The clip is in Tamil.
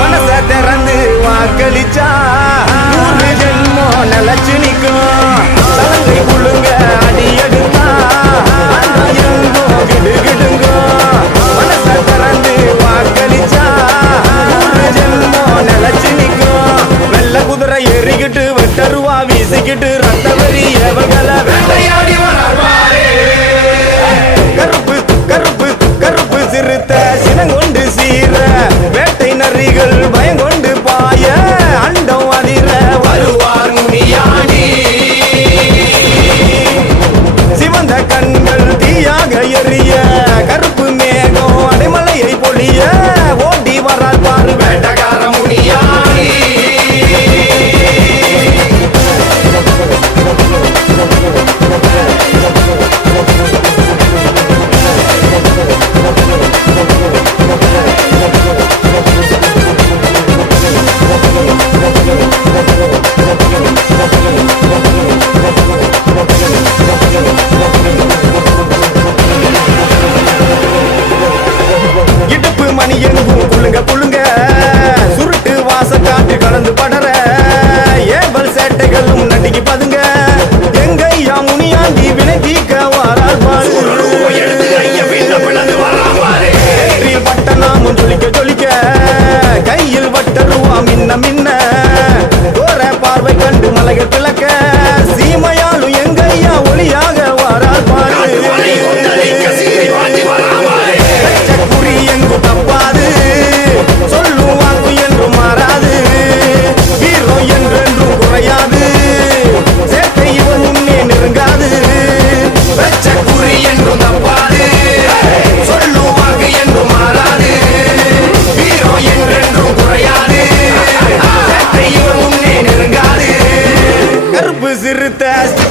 மனச திறந்து வாக்களிச்சா. நூறு ஜென்மம் நிலச்சு நிக்கும் சலங்கை குழுங்க அடி எடுத்தா அந்த எங்கும் கிடு கிடுங்கோ மனச திறந்து வாக்களிச்சா. நூறு ஜென்மம் நிலச்சு நிக்கும் வெள்ள குதிரை ஏறிக்கிட்டு வெட்டருவா வீசிக்கிட்டு மணி எங்கும் குழுங்க зіритесь.